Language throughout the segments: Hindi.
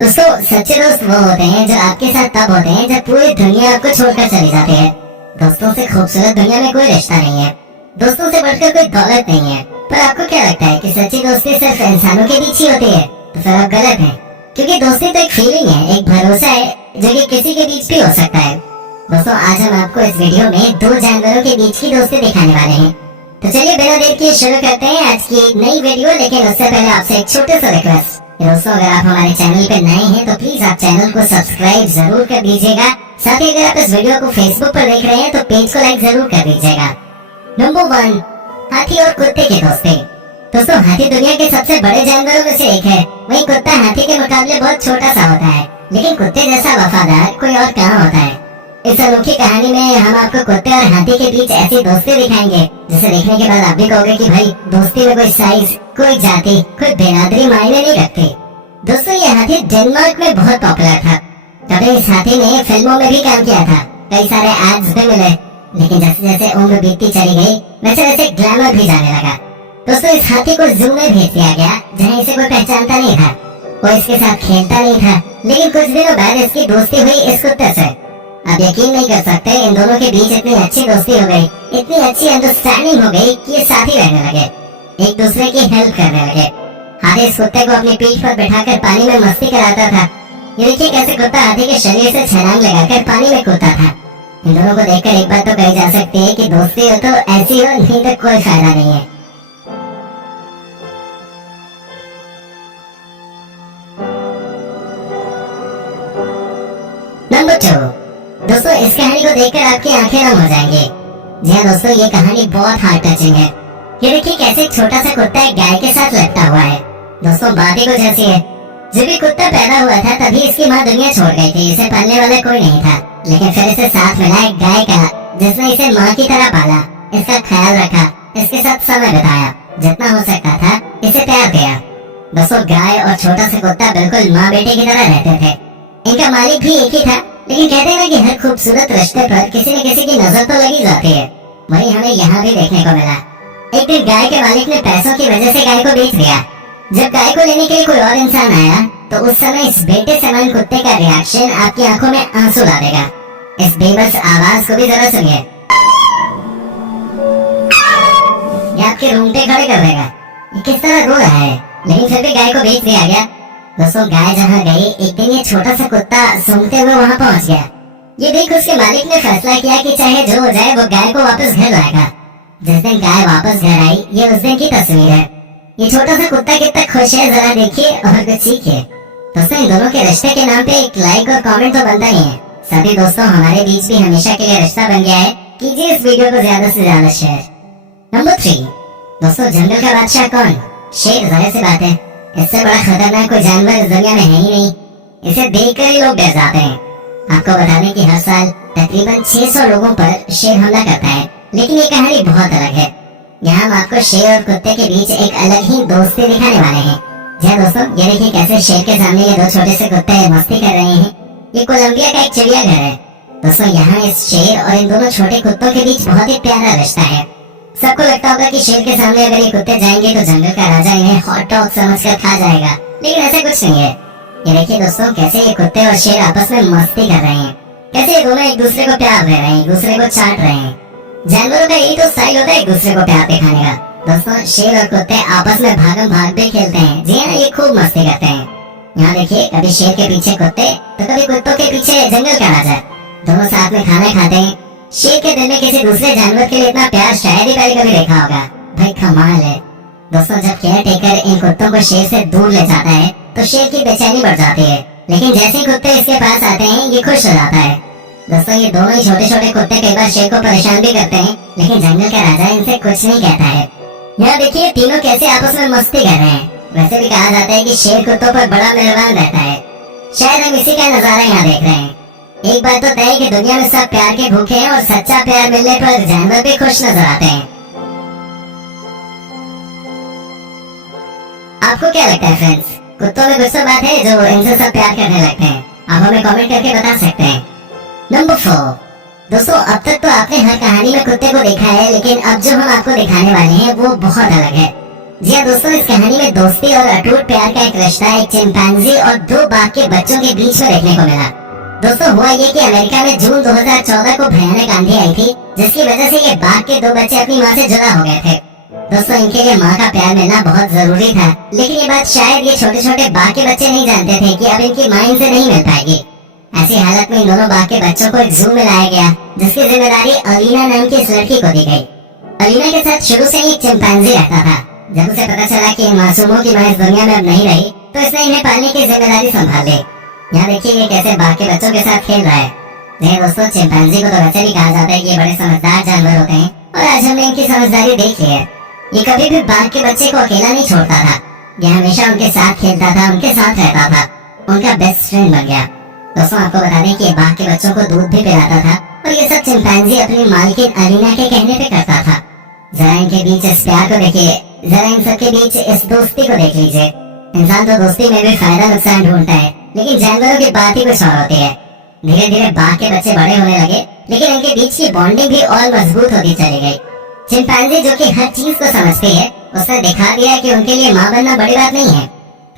दोस्तों, सच्चे दोस्त वो होते हैं जो आपके साथ तब होते हैं जब पूरी दुनिया आपको छोड़कर चली जाती है। दोस्तों से खूबसूरत दुनिया में कोई रिश्ता नहीं है, दोस्तों से बढ़कर कोई दौलत नहीं है। पर आपको क्या लगता है कि सच्ची दोस्ती सिर्फ इंसानों के बीच ही होती है? तो फिर आप गलत हैं, क्योंकि दोस्ती तो एक फीलिंग है, एक भरोसा है जो कि किसी के बीच भी हो सकता है। दोस्तों, आज हम आपको इस वीडियो में दो जानवरों के बीच की दोस्ती दिखाने वाले हैं। तो चलिए बिना देर किए शुरू करते हैं आज की नई वीडियो। लेकिन उससे पहले आपसे एक छोटा सा रिक्वेस्ट। दोस्तों, अगर आप हमारे चैनल पे नए हैं तो प्लीज आप चैनल को सब्सक्राइब जरूर कर दीजिएगा। साथ ही अगर आप इस वीडियो को फेसबुक पर देख रहे हैं तो पेज को लाइक जरूर कर दीजिएगा। नंबर 1, हाथी और कुत्ते की दोस्ती। दोस्तों, हाथी दुनिया के सबसे बड़े जानवरों में से एक है। वहीं कुत्ता हाथी के मुकाबले बहुत छोटा सा होता है, लेकिन कुत्ते जैसा वफादार कोई और कहाँ होता है। इस अनोखी कहानी में हम आपको कुत्ते और हाथी के बीच ऐसी दोस्ती दिखाएंगे जिसे देखने के बाद आप भी कहोगे कि भाई दोस्ती में कोई साइज, कोई जाति, कोई बिरादरी मायने नहीं रखती। दोस्तों, ये हाथी डेनमार्क में बहुत पॉपुलर था। कभी इस हाथी ने फिल्मों में भी काम किया था, कई सारे एड्स भी मिले। लेकिन जैसे जैसे उम्र बीतती चली गई वैसे वैसे ग्लैमर भी जाने लगा। दोस्तों, इस हाथी को जू में भेज दिया गया जहाँ इसे कोई पहचानता नहीं था, कोई इसके साथ खेलता नहीं था। लेकिन कुछ दिनों बाद इसकी दोस्ती हुई इस कुत्ते से। आप यकीन नहीं कर सकते, इन दोनों के बीच इतनी अच्छी दोस्ती हो गई, इतनी अच्छी अंडरस्टैंडिंग हो गई कि ये साथ ही रहने लगे, एक दूसरे की हेल्प करने लगे। हाथी इस कुत्ते को अपनी पीठ पर बिठाकर पानी में मस्ती कराता था। ये देखिए कैसे कुत्ता हाथी के शरीर से छलांग लगाकर पानी में कूदता था। इन दोनों को देखकर एक बात तो कही जा सकती है कि दोस्ती हो तो ऐसी हो, नहीं तो कोई फायदा नहीं है। नंबर 2। दोस्तों, इस कहानी को देखकर आपकी आंखें नम हो जाएंगी। जी हाँ दोस्तों, ये कहानी बहुत हार्ट टचिंग है। ये देखिए कैसे एक छोटा सा कुत्ता एक गाय के साथ लपटा हुआ है। दोस्तों, बात ही कुछ ऐसी है, जब भी कुत्ता पैदा हुआ था तभी इसकी माँ दुनिया छोड़ गई थी, इसे पालने वाला कोई नहीं था। लेकिन फिर इसे साथ मिला एक गाय का, जिसने इसे माँ की तरह पाला, इसका ख्याल रखा, इसके साथ समय बिताया, जितना हो सकता था इसे प्यार दिया। दोस्तों, गाय और छोटा सा कुत्ता बिल्कुल माँ बेटे की तरह रहते थे। इनका मालिक भी एक ही था, लेकिन कहते हैं ना कि हर खूबसूरत रिश्ते पर किसी न किसी की नजर तो लगी जाती है। वही हमें यहाँ भी देखने को मिला। एक दिन गाय के मालिक ने पैसों की वजह से गाय को बेच दिया। जब गाय को लेने के लिए कोई और इंसान आया तो उस समय इस बेटे समान कुत्ते का रिएक्शन आपकी आंखों में आंसू ला देगा। इस बेबस आवाज को भी जरा सुनिए, ये आपके रोंगटे खड़े कर देगा। ये किस तरह रो रहा है, लेकिन फिर भी गाय को बेच दिया गया। दोस्तों, गाय जहाँ गई, एक दिन ये छोटा सा कुत्ता सूंघते हुए वहाँ पहुँच गया। ये देख उसके मालिक ने फैसला किया कि चाहे जो हो जाए वो गाय को वापस घर लाएगा। जिस दिन गाय वापस घर आई, ये उस दिन की तस्वीर है। ये छोटा सा कुत्ता कितना खुश है, जरा देखिए और कुछ सीखिए। दोस्तों, इन दोनों के रिश्ते के नाम पे एक लाइक और कमेंट तो बनता ही है। सभी दोस्तों, हमारे बीच भी हमेशा के लिए रिश्ता बन गया है। कीजिए इस वीडियो को ज्यादा से ज्यादा शेयर। नंबर 3। दोस्तों, जंगल का बादशाह कौन? शेर। जाहिर सी बात है, इससे बड़ा खतरनाक कोई जानवर इस दुनिया में है ही नहीं। इसे देखकर ही लोग डर जाते हैं। आपको बता दें कि हर साल तकरीबन 600 लोगों पर शेर हमला करता है। लेकिन ये कहानी बहुत अलग है। यहाँ हम आपको शेर और कुत्ते के बीच एक अलग ही दोस्ती दिखाने वाले हैं। जी हाँ दोस्तों, ये देखिए कैसे शेर के सामने ये दो छोटे से कुत्ते मस्ती कर रहे हैं। ये कोलंबिया का एक चिड़ियाघर है। दोस्तों, यहाँ इस शेर और इन दोनों छोटे कुत्तों के बीच बहुत ही प्यारा रिश्ता है। सबको लगता होगा कि शेर के सामने अगर ये कुत्ते जाएंगे तो जंगल का राजा इन्हें हॉट डॉग समझकर खा जाएगा, लेकिन ऐसा कुछ नहीं है। ये देखिए दोस्तों, कैसे ये कुत्ते और शेर आपस में मस्ती कर रहे हैं, कैसे ये दोनों एक दूसरे को प्यार दे रहे हैं, एक दूसरे को चाट रहे हैं। जानवरों का यही तो स्टाइल होता है, एक दूसरे को प्यार दिखाने का। दोस्तों, शेर और कुत्ते आपस में भागम भाग भी खेलते हैं। जी हाँ, ये खूब मस्ती करते हैं। यहाँ देखिए, कभी शेर के पीछे कुत्ते तो कभी कुत्तों के पीछे जंगल का राजा। दोनों साथ में खाना खाते हैं। शेर के दिल में किसी दूसरे जानवर के लिए इतना प्यार शायद ही पहले कभी देखा होगा। भाई कमाल है। दोस्तों, जब केयर टेकर इन कुत्तों को शेर से दूर ले जाता है तो शेर की बेचैनी बढ़ जाती है, लेकिन जैसे ही कुत्ते इसके पास आते हैं ये खुश हो जाता है। दोस्तों, ये दोनों ही छोटे छोटे कुत्ते कई बार शेर को परेशान भी करते हैं, लेकिन जंगल का राजा इनसे कुछ नहीं कहता है। यहाँ देखिए तीनों कैसे आपस में मस्ती कर रहे हैं। वैसे भी कहा जाता है कि शेर कुत्तों पर बड़ा मेहरबान रहता है। शायद हम इसी का नजारा यहाँ देख रहे हैं। एक बात तो तय है कि दुनिया में सब प्यार के भूखे हैं और सच्चा प्यार मिलने पर जानवर भी खुश नजर आते हैं। आपको क्या लगता है फ्रेंड्स, कुत्तों में कुछ तो बात है जो इनसे सब प्यार करने लगते हैं? आप हमें कमेंट करके बता सकते हैं। नंबर 4। दोस्तों, अब तक तो आपने हर कहानी में कुत्ते को देखा है, लेकिन अब जो हम आपको दिखाने वाले हैं वो बहुत अलग है। जी हाँ दोस्तों, इस कहानी में दोस्ती और अटूट प्यार का एक रिश्ता एक चिंपैंजी और दो बाघ के बच्चों के बीच में देखने को मिला। दोस्तों हुआ ये कि अमेरिका में जून 2014 को भयानक आंधी आई थी, जिसकी वजह से ये बाघ के दो बच्चे अपनी माँ से जुदा हो गए थे। दोस्तों इनके लिए माँ का प्यार मिलना बहुत जरूरी था, लेकिन ये बात शायद ये छोटे छोटे बाघ के बच्चे नहीं जानते थे कि अब इनकी माँ इनसे नहीं मिल पाएगी। ऐसी हालत में इन दोनों बाघ के बच्चों को एक जू में लाया गया, जिसकी जिम्मेदारी अलीना नाम की इस लड़की को दी गई। अलीना के साथ शुरू से ही एक चिंपैंजी रहता था। जब उसे पता चला कि इन मासूमों की माँ इस दुनिया में अब नहीं रही, तो इसने इन्हें पालने की जिम्मेदारी संभाल ली। यहाँ देखिए ये कैसे बाघ के बच्चों के साथ खेल रहा है। नहीं दोस्तों, चिंपैंजी को तो वैसे भी कहा जाता है कि ये बड़े समझदार जानवर होते हैं, और आज हमने इनकी समझदारी देख ली है। ये कभी भी बाघ के बच्चे को अकेला नहीं छोड़ता था। ये हमेशा उनके साथ खेलता था, उनके साथ रहता था, उनका बेस्ट फ्रेंड बन गया। दोस्तों आपको बता दें कि बाघ के बच्चों को दूध भी पिलाता था, और ये सब चिंपैंजी अपनी मालकिन अलीना के कहने पे करता था। जरा इनके बीच इस प्यार को देखिए, जरा इन सबके बीच इस दोस्ती को देख लीजिए। इंसान तो दोस्ती में भी फायदा नुकसान ढूंढता है, लेकिन जानवरों की बात ही कुछ और होती है। धीरे धीरे बाघ के बच्चे बड़े होने लगे, लेकिन इनके बीच की बॉन्डिंग भी और मजबूत होती चली गई। चिंपैंजी जो कि हर चीज को समझती है, उसने दिखा दिया कि उनके लिए माँ बनना बड़ी बात नहीं है।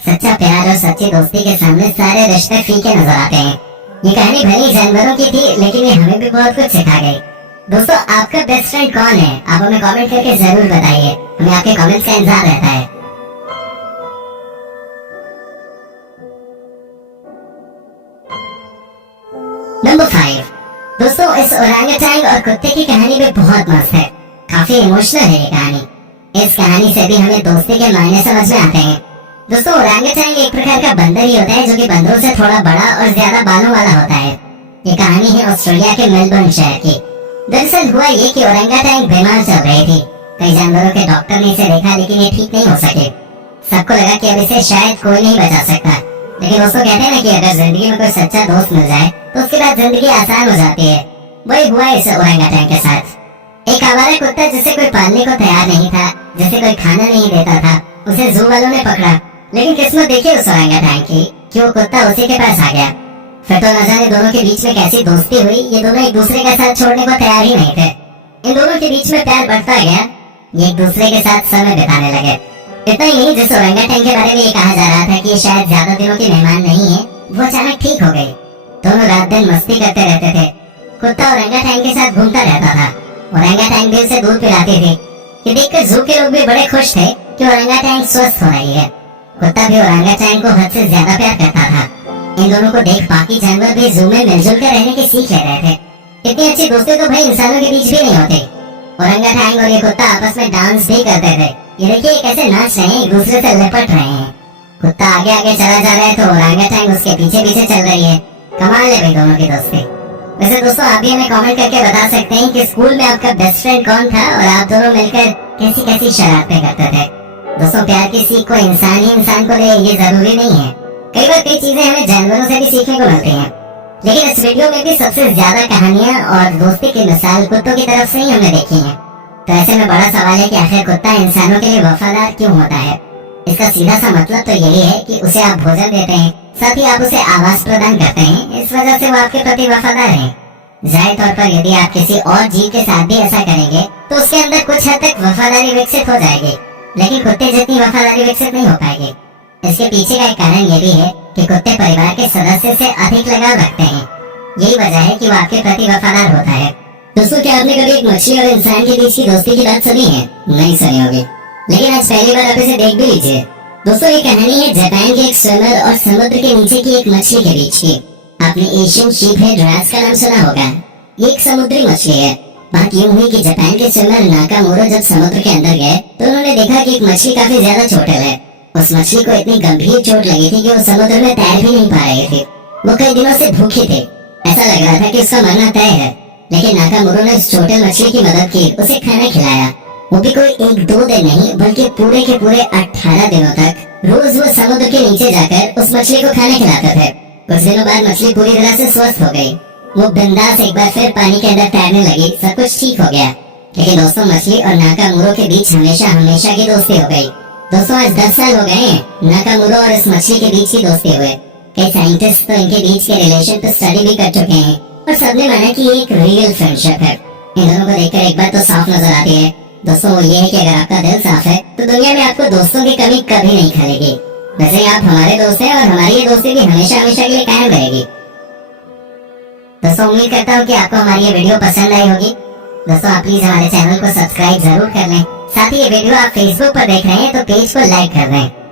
सच्चा प्यार और सच्ची दोस्ती के सामने सारे रिश्ते फीके नजर आते हैं। ये कहानी भली जानवरों की थी, लेकिन ये हमें भी बहुत कुछ सिखा गई। दोस्तों आपका बेस्ट फ्रेंड कौन है? आप हमें कमेंट करके जरूर बताइए, हमें आपके कमेंट्स का इंतजार रहता है। नंबर 5। दोस्तों इस ओरंगुटान और कुत्ते की कहानी भी बहुत मस्त है, काफी इमोशनल है ये कहानी। इस कहानी से भी हमें दोस्ती के मायने समझ में आते हैं। दोस्तों ओरंगुटान एक प्रकार का बंदर ही होता है, जो कि बंदरों से थोड़ा बड़ा और ज्यादा बालों वाला होता है। ये कहानी है ऑस्ट्रेलिया के मेलबर्न शहर की। दरअसल हुआ ये कि ओरंगुटान बीमार चल रही थी। कई जानवरों के डॉक्टर ने इसे देखा, लेकिन ये ठीक नहीं हो सके। सबको लगा कि अब इसे शायद कोई नहीं बचा सकता। लेकिन दोस्तों कहते हैं ना कि अगर जिंदगी में कोई सच्चा दोस्त मिल जाए तो उसके बाद जिंदगी आसान हो जाती है। वही हुआ इस ओरंगुटान के साथ। एक आवारा कुत्ता जिसे कोई पालने को तैयार नहीं था, जिसे कोई खाना नहीं देता था, उसे जू वालों ने पकड़ा। लेकिन किस्मत देखिए उस ओरंगुटान की कि वो कुत्ता उसी के पास आ गया। फिर तो न जाने दोनों के बीच में कैसी दोस्ती हुई। ये दोनों एक दूसरे का साथ छोड़ने को तैयार ही नहीं थे। इन दोनों के बीच में प्यार बढ़ता गया। ये एक दूसरे के साथ समय बिताने लगे। इतना ही नहीं, जिस ओरंगुटान के बारे में ये कहा जा रहा था कि ये शायद ज्यादा दिनों की मेहमान नहीं है, वो अचानक ठीक हो गई। दोनों रात दिन मस्ती करते रहते थे। कुत्ता ओरंगुटान के साथ घूमता रहता था। ओरंगुटान भी उसे दूध पिलाती थी। ये देखकर जू के लोग भी बड़े खुश थे कि ओरंगुटान स्वस्थ हो रही है। कुत्ता भी ओरंगुटान को हद से ज्यादा प्यार करता था। इन दोनों को देख बाकी जानवर भी जू में मिलजुल कर रहने की सीख ले रहे थे। इतनी अच्छी दोस्ती तो भाई इंसानों के बीच भी नहीं होती। ओरंगुटान और ये कुत्ता आपस में डांस भी करते थे। ये देखिए कैसे नाच रहे हैं, एक दूसरे से लिपट रहे हैं। कुत्ता आगे आगे चला जा रहा है तो ओरंगुटान उसके पीछे पीछे चल रही है। कमाल है भाई दोनों की दोस्ती। वैसे दोस्तों आप भी हमें कमेंट करके बता सकते हैं कि स्कूल में आपका बेस्ट फ्रेंड कौन था और आप दोनों मिलकर कैसी कैसी शरारतें करते थे। दोस्तों प्यार की सीख को इंसान ही इंसान को दे ये जरूरी नहीं है। कई बार कई चीजें हमें जानवरों से भी सीखने को मिलती हैं। लेकिन इस वीडियो में भी सबसे ज्यादा कहानियां और दोस्ती की मिसाल कुत्तों की तरफ से ही हमने देखी हैं। तो ऐसे में बड़ा सवाल है कि आखिर कुत्ता इंसानों के लिए वफादार क्यों होता है? इसका सीधा सा मतलब तो यही है कि उसे आप भोजन देते हैं, साथ ही आप उसे आवास प्रदान करते हैं। इस वजह से वो आपके प्रति वफादार है। जाहिर तौर पर यदि आप किसी और जीव के साथ भी ऐसा करेंगे तो उसके अंदर कुछ हद तक वफादारी विकसित हो जाएगी, लेकिन कुत्ते जितनी वफादारी विकसित नहीं हो पाएगी। इसके पीछे का एक कारण ये भी है कि कुत्ते परिवार के सदस्य से अधिक लगाव रखते हैं। यही वजह है कि वो आपके प्रति वफादार होता है। दोस्तों क्या आपने कभी एक मछली और इंसान के बीच की दोस्ती की बात सुनी है? नहीं सुनी होगी, लेकिन आज पहली बार आप इसे देख भी लीजिए। दोस्तों ये कहानी है जापान के एक स्विमर और समुद्र के नीचे की एक मछली के बीच की। आपने एशियन शीपहेड व्रास का नाम सुना होगा। ये एक समुद्री मछली है। बात यूं हुई कि जापान के स्विमर नाकामुरा जब समुद्र के अंदर गए तो उन्होंने देखा कि एक मछली काफी ज्यादा चोटिल है। उस मछली को इतनी गंभीर चोट लगी थी कि वो समुद्र में तैर भी नहीं पा रही थी। वो कई दिनों से भूखी थी। ऐसा लग रहा था कि उसका मरना तय है। लेकिन नाकामुरा ने उस छोटे मछली की मदद की, उसे खाना खिलाया। वो भी कोई 1-2 दिन नहीं बल्कि पूरे के पूरे 18 दिनों तक रोज वो समुद्र के नीचे जाकर उस मछली को खाना खिलाते थे। कुछ दिनों बाद मछली पूरी तरह से स्वस्थ हो गई। वो बिंदास एक बार फिर पानी के अंदर तैरने लगी। सब कुछ ठीक हो गया। लेकिन दोस्तों मछली और नाकामुरा के बीच हमेशा हमेशा की दोस्ती हो गई। दोस्तों आज 10 साल हो गए हैं नाकामुरा और इस मछली के बीच की दोस्ती हुए। कई साइंटिस्ट तो इनके बीच के रिलेशन पर स्टडी भी कर चुके हैं और सबने माना कि ये एक रियल फ्रेंडशिप है। इन दोनों को देखकर एक बात तो साफ नजर आती है दोस्तों वो ये है कि अगर आपका दिल साफ है तो दुनिया में आपको दोस्तों की कमी कभी नहीं खलेगी। वैसे आप हमारे दोस्त हैं और हमारी ये दोस्ती भी हमेशा हमेशा के लिए कायम रहेगी। दोस्तों उम्मीद करता हूँ कि आपको हमारी ये वीडियो पसंद आई होगी। दोस्तों आप प्लीज हमारे चैनल को सब्सक्राइब जरूर कर लें। साथ ही ये वीडियो आप फेसबुक पर देख रहे हैं तो पेज को लाइक कर दें।